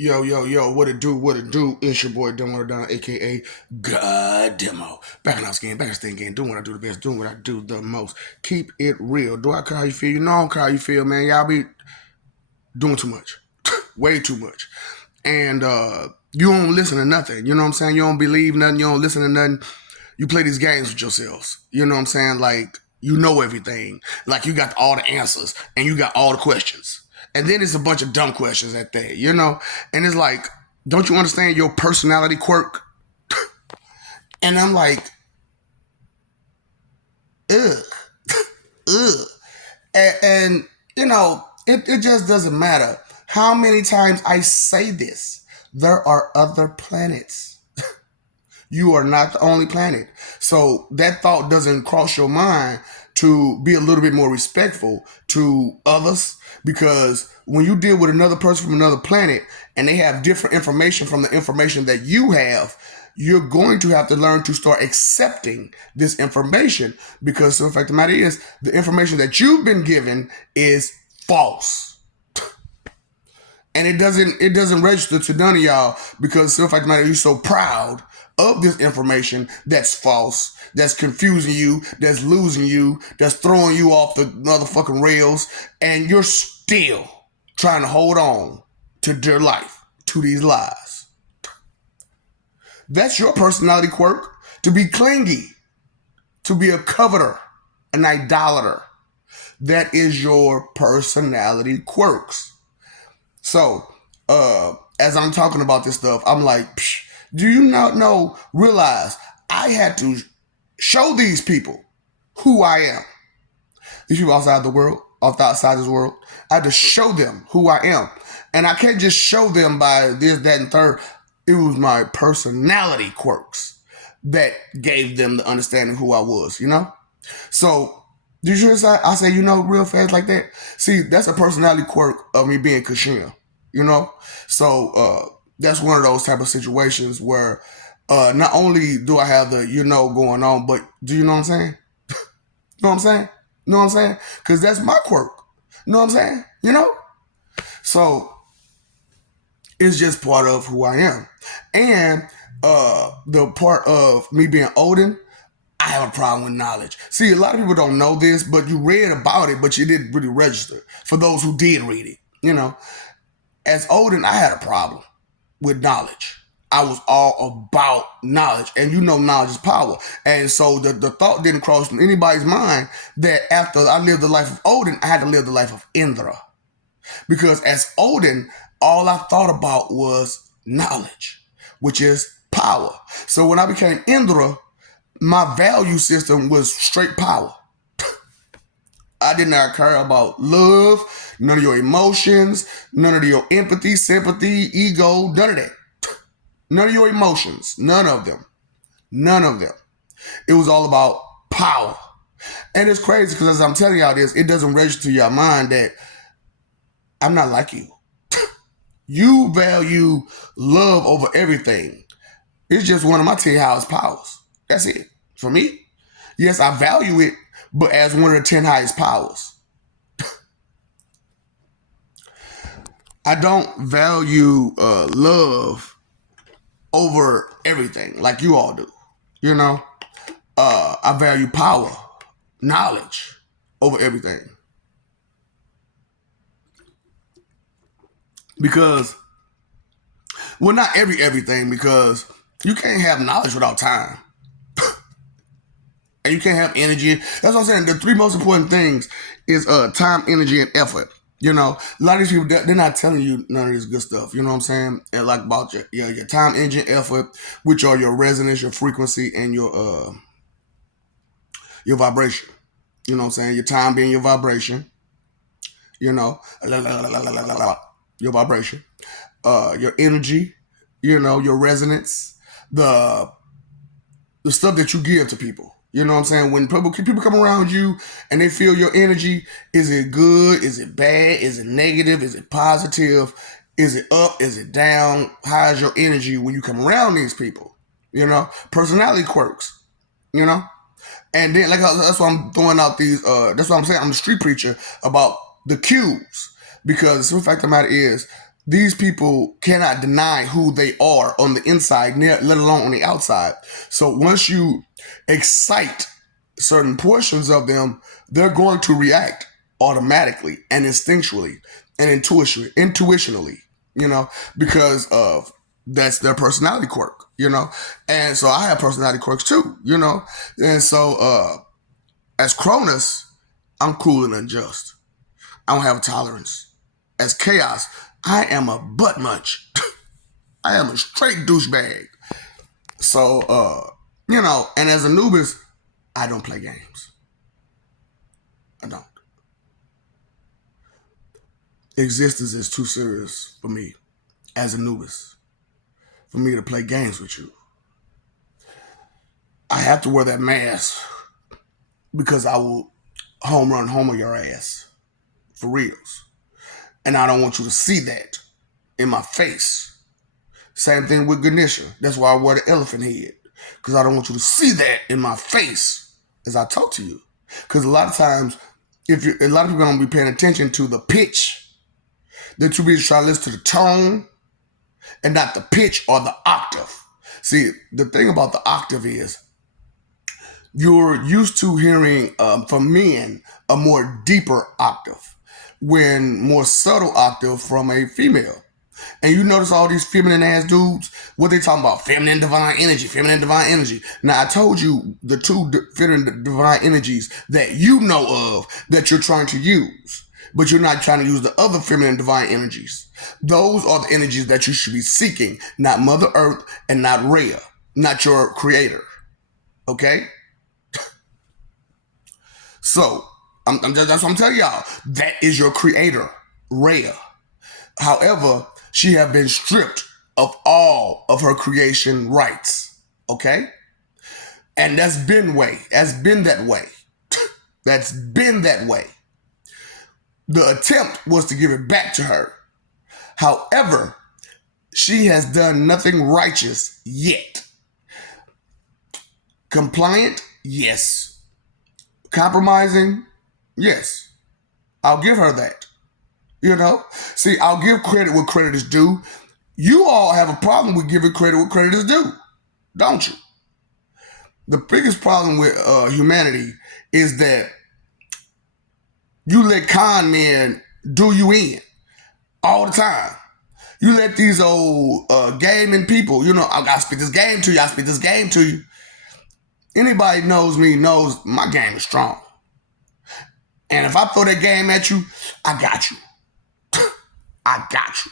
Yo, what it do? It's your boy Demo Don, aka God Demo. Back in our skin, back in the again, doing what I do the best, doing what I do the most. Keep it real. Do I care how you feel? You know I don't care how you feel, man. Y'all be doing too much. Way too much. And you don't listen to nothing. You know what I'm saying? You don't believe nothing, you don't listen to nothing. You play these games with yourselves. You know what I'm saying? Like you know everything. Like you got all the answers and you got all the questions. And then it's a bunch of dumb questions at that, you know? And it's like, don't you understand your personality quirk? And I'm like, ugh, ugh. And you know, it just doesn't matter how many times I say this. There are other planets. You are not the only planet. So that thought doesn't cross your mind to be a little bit more respectful to others, because when you deal with another person from another planet and they have different information from the information that you have, you're going to have to learn to start accepting this information, because the fact of the matter is the information that you've been given is false. And it doesn't register to none of y'all, because the fact of the matter, you're so proud of this information that's false, that's confusing you, that's losing you, that's throwing you off the motherfucking rails, and you're still trying to hold on to dear life, to these lies. That's your personality quirk, to be clingy, to be a coveter, an idolater. That is your personality quirks. So, as I'm talking about this stuff, I'm like, psh, do you not realize I had to show these people who I am. These people outside the world, outside this world, I had to show them who I am. And I can't just show them by this, that, and third. It was my personality quirks that gave them the understanding who I was, you know? So, did you hear I say, real fast like that? See, that's a personality quirk of me being Kashina, you know? So, that's one of those type of situations where not only do I have the going on, but do you know what I'm saying? Know what I'm saying? Know what I'm saying? Because that's my quirk. Know what I'm saying? So it's just part of who I am. And the part of me being Odin, I have a problem with knowledge. See, a lot of people don't know this, but you read about it, but you didn't really register. For those who did read it, as Odin, I had a problem with knowledge. I was all about knowledge, and knowledge is power. And so the thought didn't cross anybody's mind that after I lived the life of Odin, I had to live the life of Indra. Because as Odin, all I thought about was knowledge, which is power. So when I became Indra, my value system was straight power. I did not care about love, none of your emotions, none of your empathy, sympathy, ego, none of that. None of your emotions, none of them. None of them. It was all about power. And it's crazy because as I'm telling y'all this, it doesn't register to your mind that I'm not like you. You value love over everything. It's just one of my 10 highest powers. That's it. For me, yes, I value it, but as one of the 10 highest powers. I don't value love over everything like you all do. I value power, knowledge over everything. Because, well, not everything, because you can't have knowledge without time. And you can't have energy. That's what I'm saying. The three most important things is time, energy, and effort. A lot of these people, they're not telling you none of this good stuff. You know what I'm saying? And like about your time, energy, effort, which are your resonance, your frequency, and your vibration. You know what I'm saying? Your time being your vibration. Your vibration. Your energy. Your resonance. The stuff that you give to people. You know what I'm saying? When people come around you and they feel your energy, is it good? Is it bad? Is it negative? Is it positive? Is it up? Is it down? How is your energy when you come around these people? Personality quirks, And then that's why I'm throwing out these, that's what I'm saying. I'm the street preacher about the cues, because the fact of the matter is These people cannot deny who they are on the inside, let alone on the outside. So once you excite certain portions of them, they're going to react automatically and instinctually and intuitionally, you know, because of that's their personality quirk, you know. And so I have personality quirks too, you know. And so as Cronus, I'm cool and unjust. I don't have a tolerance. As Chaos, I am a butt munch. I am a straight douchebag. So, you know, and as Anubis, I don't play games. I don't. Existence is too serious for me as Anubis for me to play games with you. I have to wear that mask because I will home run home of your ass. For reals. And I don't want you to see that in my face. Same thing with Ganesha. That's why I wear the elephant head. Because I don't want you to see that in my face as I talk to you. Because a lot of times, a lot of people don't be paying attention to the pitch. They're too busy trying to listen to the tone and not the pitch or the octave. See, the thing about the octave is you're used to hearing from men a more deeper octave when more subtle octave from a female. And you notice all these feminine ass dudes, what they talking about? Feminine divine energy, feminine divine energy. Now I told you the two feminine divine energies that you know of that you're trying to use, but you're not trying to use the other feminine divine energies. Those are the energies that you should be seeking, not Mother Earth and not Rhea, not your creator. Okay? So, that's what I'm telling y'all. That is your creator, Rhea. However, she have been stripped of all of her creation rights. Okay? And that's been that way. That's been that way. The attempt was to give it back to her. However, she has done nothing righteous yet. Compliant? Yes. Compromising? Yes. I'll give her that. You know? See, I'll give credit where credit is due. You all have a problem with giving credit where credit is due, don't you? The biggest problem with humanity is that you let con men do you in all the time. You let these old gaming people, you know, I gotta spit this game to you, I spit this game to you. Anybody knows me knows my game is strong. And if I throw that game at you, I got you. I got you.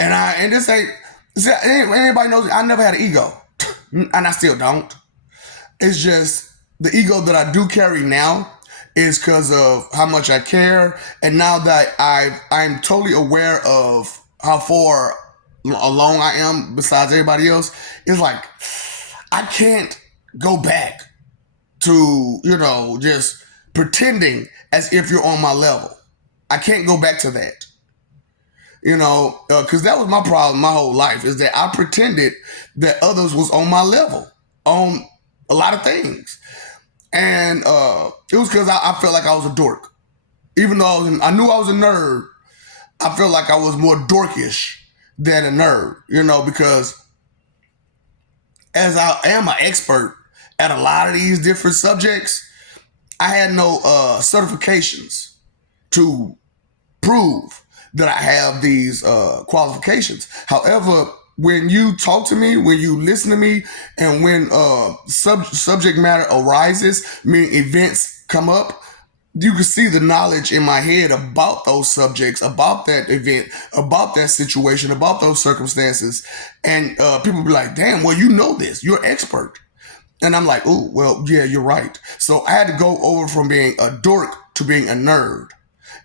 And this ain't, see, anybody knows I never had an ego. And I still don't. It's just the ego that I do carry now is because of how much I care. And now that I'm totally aware of how far along I am besides everybody else, it's like I can't go back to, you know, just pretending as if you're on my level. I can't go back to that. You know, because that was my problem my whole life, is that I pretended that others was on my level on a lot of things. And it was because I felt like I was a dork. Even though I knew I was a nerd, I felt like I was more dorkish than a nerd, you know, because as I am an expert at a lot of these different subjects, I had no certifications to prove that I have these qualifications. However, when you talk to me, when you listen to me, and when subject matter arises, meaning events come up, you can see the knowledge in my head about those subjects, about that event, about that situation, about those circumstances. And people be like, damn, well, you know this. You're an expert. And I'm like, oh, well, yeah, you're right. So I had to go over from being a dork to being a nerd.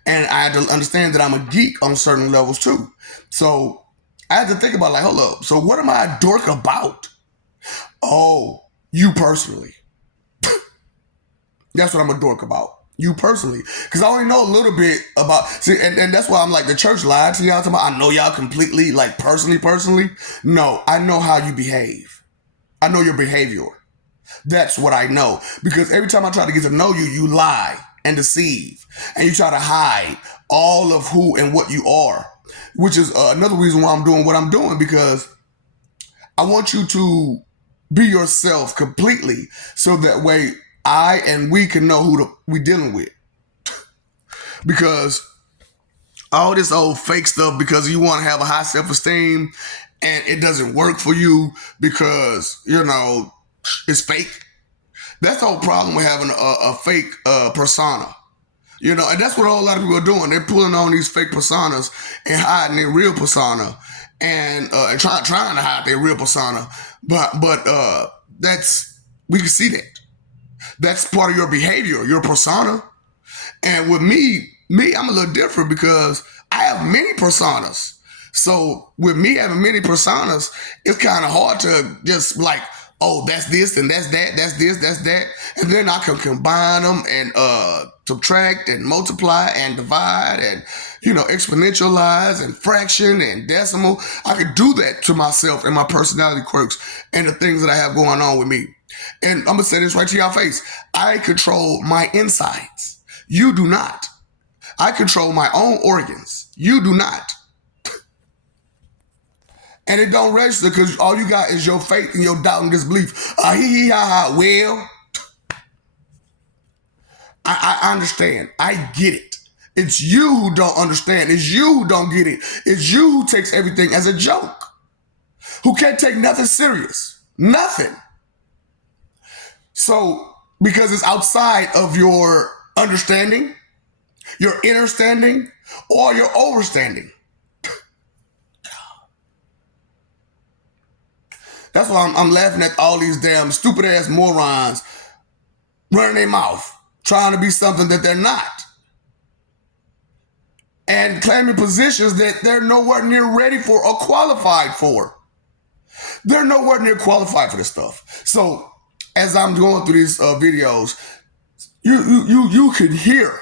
And I had to understand that I'm a geek on certain levels too. So I had to think about, like, hold up. So what am I a dork about? Oh, you personally. That's what I'm a dork about. You personally. Because I only know a little bit about, see, and that's why I'm like, the church lied to y'all. I know y'all completely, like, personally. No, I know how you behave. I know your behavior. That's what I know. Because every time I try to get to know you, you lie. and deceive, and you try to hide all of who and what you are, which is another reason why I'm doing what I'm doing, because I want you to be yourself completely, so that way I and we can know who we dealing with. Because all this old fake stuff, because you want to have a high self-esteem and it doesn't work for you because, it's fake. That's the whole problem with having a fake persona. And that's what a whole lot of people are doing. They're pulling on these fake personas and hiding their real persona, and trying to hide their real persona. But we can see that. That's part of your behavior, your persona. And with me, I'm a little different because I have many personas. So with me having many personas, it's kind of hard to just like, oh, that's this and that's that, that's this, that's that. And then I can combine them and subtract and multiply and divide and, exponentialize and fraction and decimal. I could do that to myself and my personality quirks and the things that I have going on with me. And I'm going to say this right to your face. I control my insides. You do not. I control my own organs. You do not. And it don't register because all you got is your faith and your doubt and disbelief. Well, I understand. I get it. It's you who don't understand. It's you who don't get it. It's you who takes everything as a joke. Who can't take nothing serious. Nothing. So, because it's outside of your understanding, your understanding, or your overstanding. That's why I'm laughing at all these damn stupid ass morons running their mouth, trying to be something that they're not, and claiming positions that they're nowhere near ready for or qualified for. They're nowhere near qualified for this stuff. So as I'm going through these videos, you could hear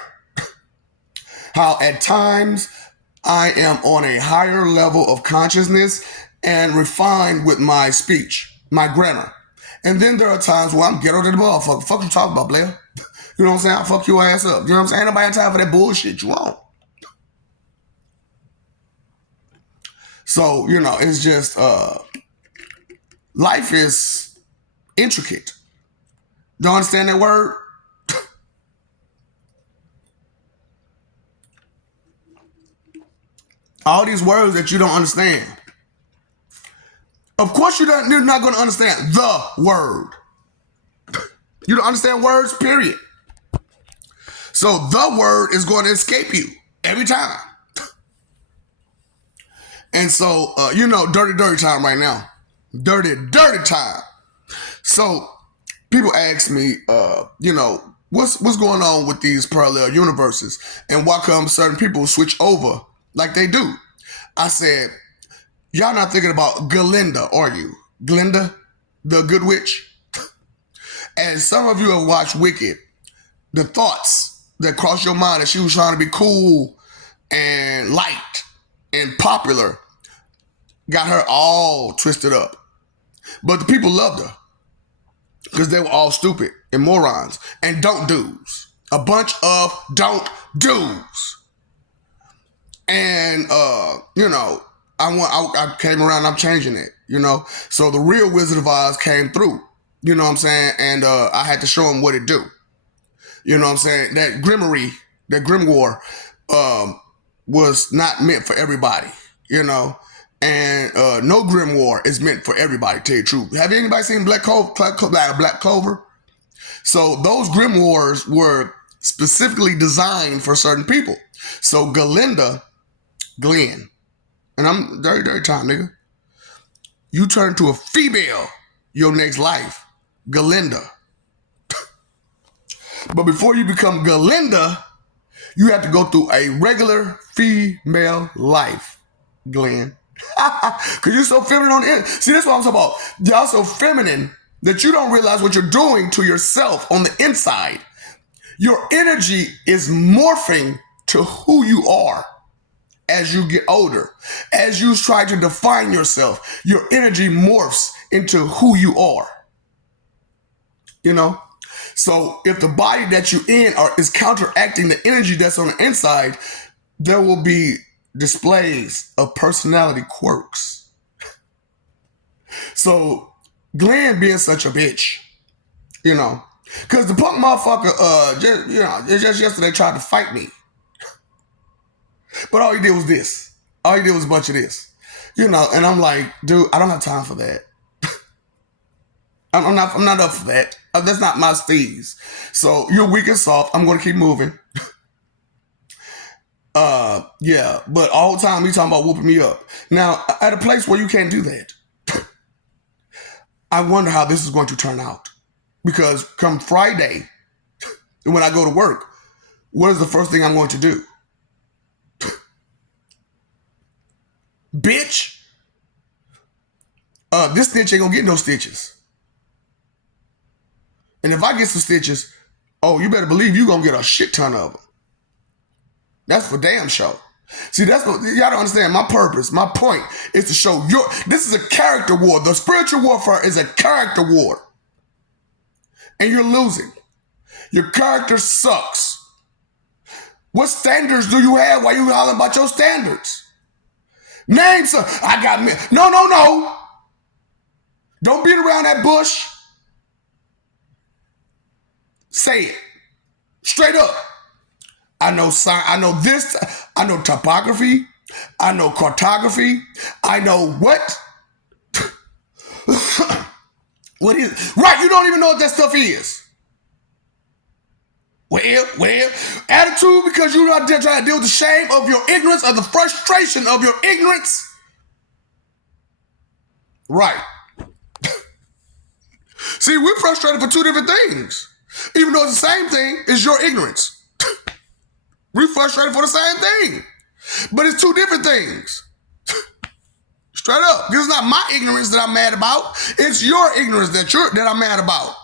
how at times I am on a higher level of consciousness and refined with my speech, my grammar. And then there are times where I'm ghetto to the motherfucker. Fuck you talking about, Blair? You know what I'm saying? I'll fuck your ass up. You know what I'm saying? Ain't nobody have time for that bullshit you want. So, it's just, life is intricate. Don't understand that word? All these words that you don't understand. Of course you're not going to understand the word. You don't understand words, period. So the word is going to escape you every time. And so, dirty time right now. Dirty time. So people ask me, what's going on with these parallel universes? And why come certain people switch over like they do? I said, y'all not thinking about Glinda, are you? Glinda, the good witch? And some of you have watched Wicked. The thoughts that crossed your mind that she was trying to be cool and liked and popular got her all twisted up. But the people loved her because they were all stupid and morons and don't do's. A bunch of don't do's. And, I came around, I'm changing it, So the real Wizard of Oz came through, you know what I'm saying? And I had to show him what it do. You know what I'm saying? That grimoire was not meant for everybody, And no grimoire is meant for everybody, to tell you the truth. Have anybody seen Black Clover? So those grimoires were specifically designed for certain people. So Glenn, and I'm dirty time, nigga. You turn to a female your next life, Galinda. But before you become Galinda, you have to go through a regular female life, Glenn. Because you're so feminine on the end. See, that's what I'm talking about. Y'all so feminine that you don't realize what you're doing to yourself on the inside. Your energy is morphing to who you are as you get older. As you try to define yourself, your energy morphs into who you are. So if the body that you're in is counteracting the energy that's on the inside, there will be displays of personality quirks. So Glenn being such a bitch, you know, because the punk motherfucker, just yesterday tried to fight me, but all he did was this. All he did was a bunch of this, and I'm like, dude, I don't have time for that. I'm not up for that. That's not my steez. So you're weak and soft. I'm going to keep moving. Yeah, but all the time he's talking about whooping me up. Now, at a place where you can't do that, I wonder how this is going to turn out. Because come Friday, when I go to work, what is the first thing I'm going to do? Bitch, this stitch ain't gonna get no stitches. And if I get some stitches, oh, you better believe you gonna get a shit ton of them. That's for damn sure. See, that's what y'all don't understand. My purpose, my point is to show this is a character war. The spiritual warfare is a character war. And you're losing. Your character sucks. What standards do you have while you hollering about your standards? Name some. I got me. No. Don't beat around that bush. Say it. Straight up. I know this. I know topography. I know cartography. I know what? What is? Right, you don't even know what that stuff is. Well, attitude because you're not there trying to deal with the shame of your ignorance or the frustration of your ignorance. Right. See, we're frustrated for two different things. Even though it's the same thing, it's your ignorance. We're frustrated for the same thing. But it's two different things. Straight up. Because it's not my ignorance that I'm mad about. It's your ignorance that I'm mad about.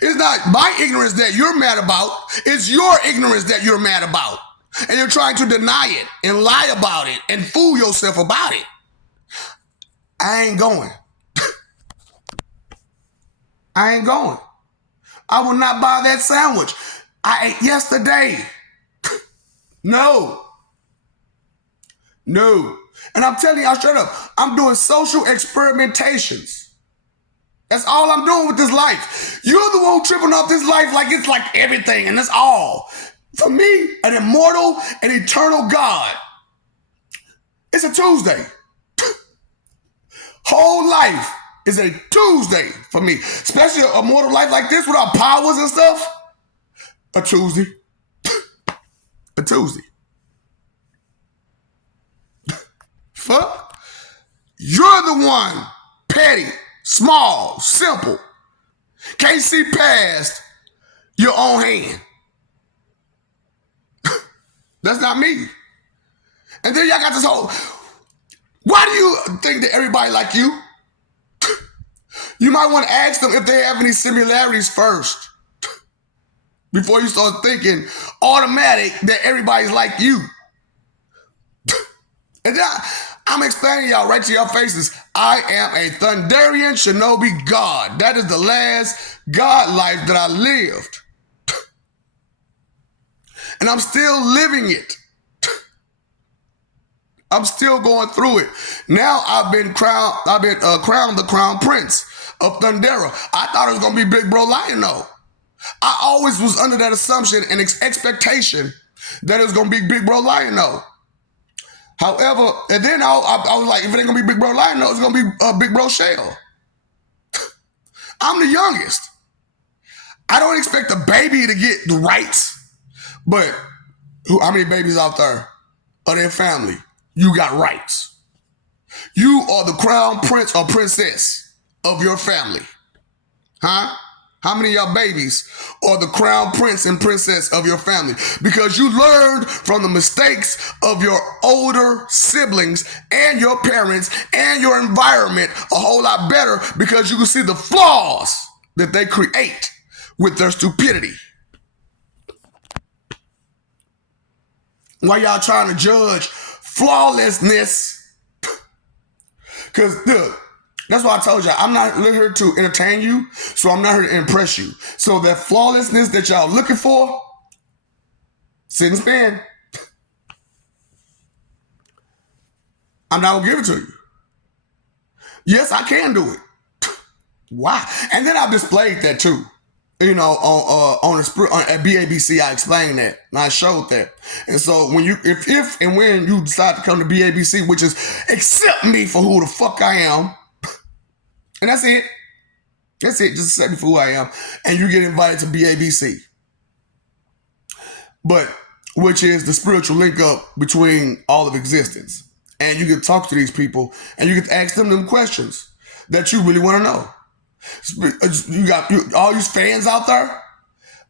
It's not my ignorance that you're mad about. It's your ignorance that you're mad about. And you're trying to deny it and lie about it and fool yourself about it. I ain't going. I ain't going. I will not buy that sandwich I ate yesterday. No. And I'm telling y'all straight up, I'm doing social experimentations. That's all I'm doing with this life. You're the one tripping off this life like it's like everything and that's all. For me, an immortal and eternal God, it's a Tuesday. Whole life is a Tuesday for me. Especially a mortal life like this without powers and stuff. A Tuesday. A Tuesday. Fuck. You're the one petty, small, simple. Can't see past your own hand. That's not me. And then y'all got this whole, why do you think that everybody like you? You might want to ask them if they have any similarities first. Before you start thinking automatic that everybody's like you. And then I'm explaining y'all right to your faces. I am a Thunderian Shinobi God. That is the last God life that I lived. And I'm still living it. I'm still going through it. Now I've been crowned the crown prince of Thundera. I thought it was gonna be Big Bro Lion-O. I always was under that assumption and expectation that it was gonna be Big Bro Lion-O. However, and then I was like, if it ain't gonna be Big Bro Lion-O, it's gonna be Big Bro Shell. I'm the youngest. I don't expect a baby to get the rights, but how many babies out there of their family? You got rights. You are the crown prince or princess of your family. Huh? How many of y'all babies are the crown prince and princess of your family? Because you learned from the mistakes of your older siblings and your parents and your environment a whole lot better because you can see the flaws that they create with their stupidity. Why y'all trying to judge flawlessness? Because look, That's why I told y'all I'm not here to entertain you, so I'm not here to impress you. So that flawlessness that y'all looking for, sit and spin. I'm not gonna give it to you. Yes, I can do it. Why? And then I've displayed that too. You know, at BABC, I explained that and I showed that. And so when you, if and when you decide to come to BABC, which is accept me for who the fuck I am, and that's it. That's it. Just accept me for who I am, and you get invited to BABC. But which is the spiritual link up between all of existence, and you can talk to these people, and you can ask them questions that you really want to know. You got all these fans out there.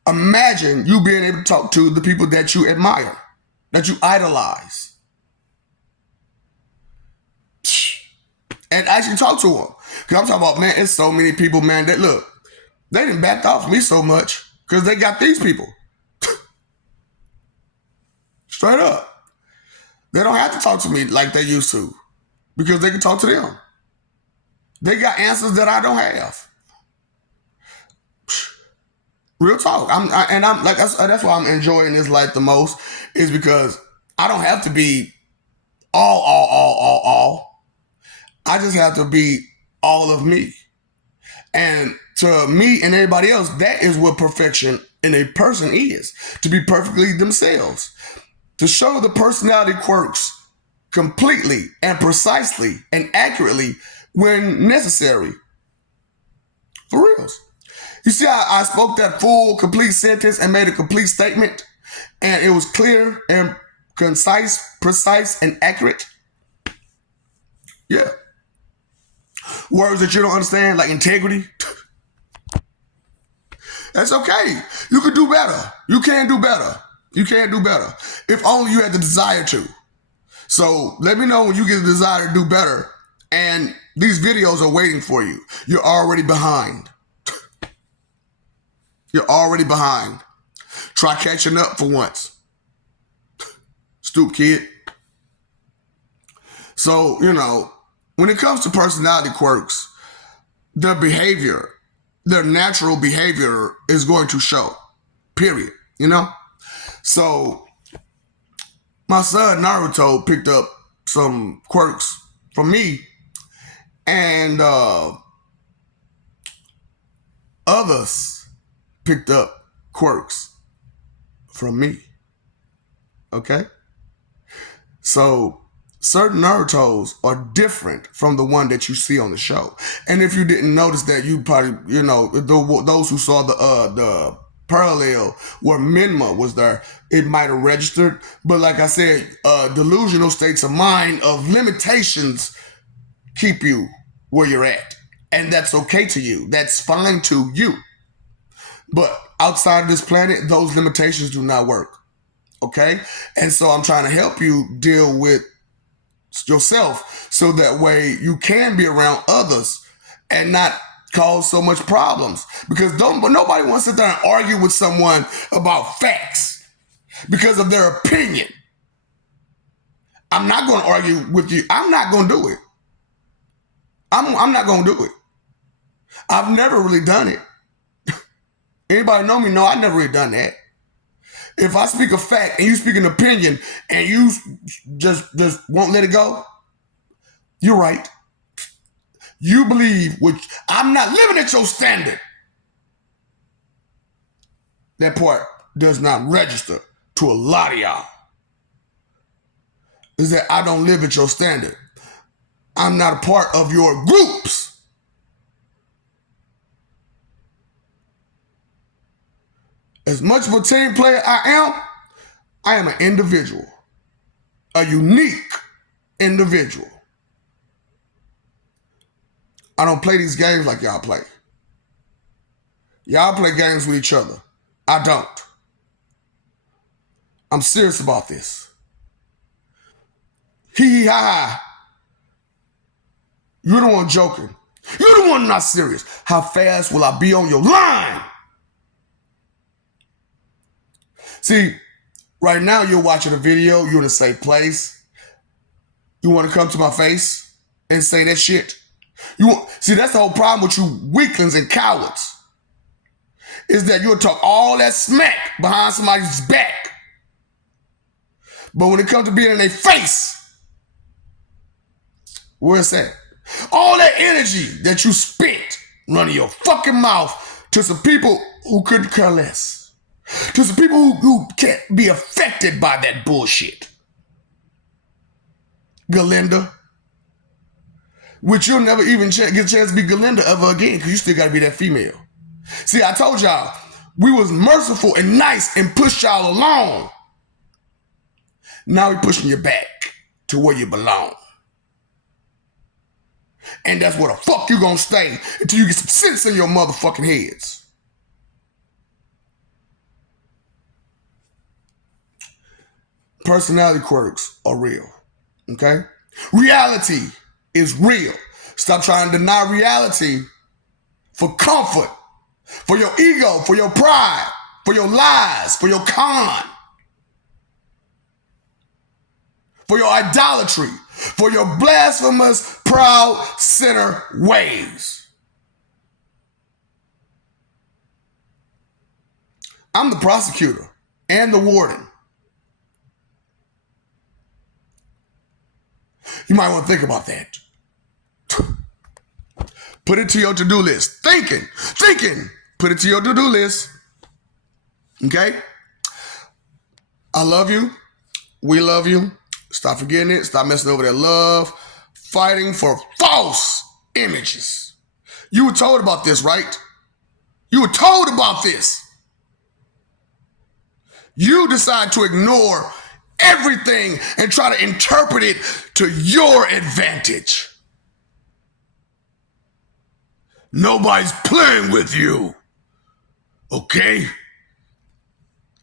Imagine you being able to talk to the people that you admire, that you idolize, and actually talk to them. Because I'm talking about, man, it's so many people, man, that look, they didn't back off me so much because they got these people. Straight up. They don't have to talk to me like they used to because they can talk to them. They got answers that I don't have. Real talk. That's why I'm enjoying this life the most, is because I don't have to be all. I just have to be all of me. And to me and everybody else, that is what perfection in a person is. To be perfectly themselves. To show the personality quirks completely and precisely and accurately when necessary. For reals. You see how I spoke that full, complete sentence and made a complete statement? And it was clear and concise, precise, and accurate? Yeah. Words that you don't understand, like integrity. That's okay. You can do better. You can do better. You can do better. If only you had the desire to. So let me know when you get the desire to do better. And these videos are waiting for you. You're already behind. You're already behind. Try catching up for once. Stupid kid. So, you know, when it comes to personality quirks, their behavior, their natural behavior is going to show. Period. You know? So, my son Naruto picked up some quirks from me, and others picked up quirks from me. Okay? So, certain Narutos are different from the one that you see on the show. And if you didn't notice that, you probably, you know, those who saw the parallel where Minma was there, it might have registered. But like I said, delusional states of mind of limitations keep you where you're at. And that's okay to you. That's fine to you. But outside of this planet, those limitations do not work. Okay? And so I'm trying to help you deal with yourself so that way you can be around others and not cause so much problems. Because nobody wants to sit there and argue with someone about facts because of their opinion. I'm not going to argue with you. I'm not going to do it. I'm not going to do it. I've never really done it. Anybody know me? No, I've never really done that. If I speak a fact and you speak an opinion and you just won't let it go, you're right. You believe, which I'm not living at your standard. That part does not register to a lot of y'all. Is that I don't live at your standard. I'm not a part of your groups. As much of a team player I am an individual. A unique individual. I don't play these games like y'all play. Y'all play games with each other. I don't. I'm serious about this. Hee ha ha. You're the one joking. You're the one not serious. How fast will I be on your line? See, right now you're watching a video. You're in a safe place. You want to come to my face and say that shit? See, that's the whole problem with you weaklings and cowards, is that you'll talk all that smack behind somebody's back. But when it comes to being in their face, where's that? All that energy that you spent running your fucking mouth to some people who couldn't care less. To some people who can't be affected by that bullshit. Galinda. Which you'll never even get a chance to be Galinda ever again, because you still got to be that female. See, I told y'all, we was merciful and nice and pushed y'all along. Now we pushing you back to where you belong. And that's where the fuck you gonna stay until you get some sense in your motherfucking heads. Personality quirks are real, okay? Reality is real. Stop trying to deny reality for comfort, for your ego, for your pride, for your lies, for your con, for your idolatry, for your blasphemous, proud sinner ways. I'm the prosecutor and the warden. You might want to think about that. Put it to your to-do list. Thinking. Put it to your to-do list. Okay? I love you. We love you. Stop forgetting it. Stop messing over that love. Fighting for false images. You were told about this, right? You were told about this. You decide to ignore everything and try to interpret it to your advantage. Nobody's playing with you. Okay?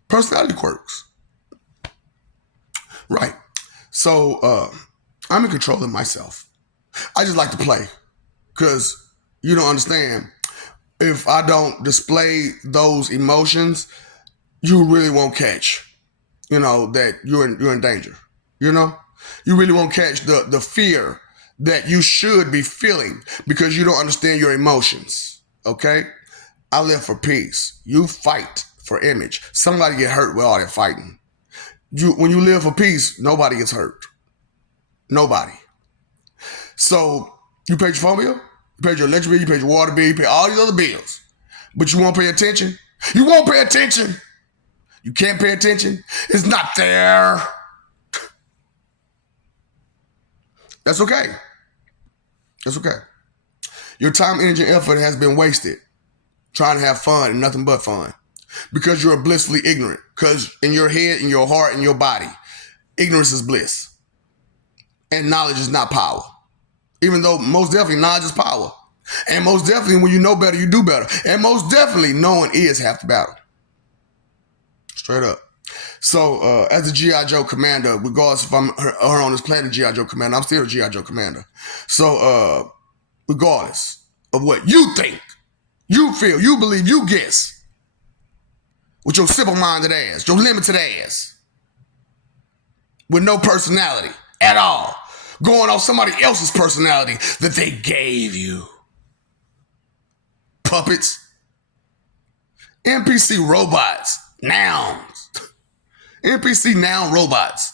Personality quirks. Right. So, I'm in control of myself. I just like to play. Because you don't understand. If I don't display those emotions, you really won't catch, that you're in danger. You really won't catch the fear that you should be feeling because you don't understand your emotions. Okay? I live for peace. You fight for image. Somebody get hurt with all that fighting. When you live for peace, nobody gets hurt. Nobody. So you paid your phone bill, you paid your electric bill, you paid your water bill, you pay all these other bills, but you won't pay attention. You won't pay attention. You can't pay attention. It's not there. That's okay. That's okay. Your time, energy, and effort has been wasted trying to have fun and nothing but fun because you're blissfully ignorant. Because in your head, in your heart, in your body, ignorance is bliss. And knowledge is not power. Even though most definitely knowledge is power. And most definitely when you know better, you do better. And most definitely knowing is half the battle. Straight up. So as a G.I. Joe commander, regardless if I'm her on this planet G.I. Joe commander, I'm still a G.I. Joe commander. So regardless of what you think, you feel, you believe, you guess, with your simple-minded ass, your limited ass, with no personality at all, going off somebody else's personality that they gave you. Puppets. NPC robots. Nouns. NPC noun robots.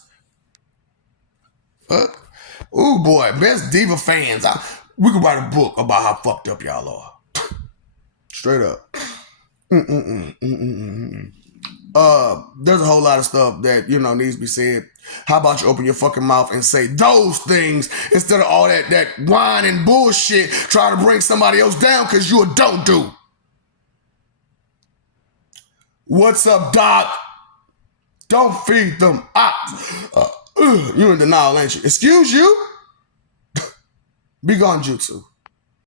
Ooh, boy. Best diva fans. We could write a book about how fucked up y'all are. Straight up. There's a whole lot of stuff that, needs to be said. How about you open your fucking mouth and say those things instead of all that whine and bullshit trying to bring somebody else down because you a don't do. What's up, Doc? Don't feed them ops. You in denial, ain't you? Excuse you? Be gone, Jutsu.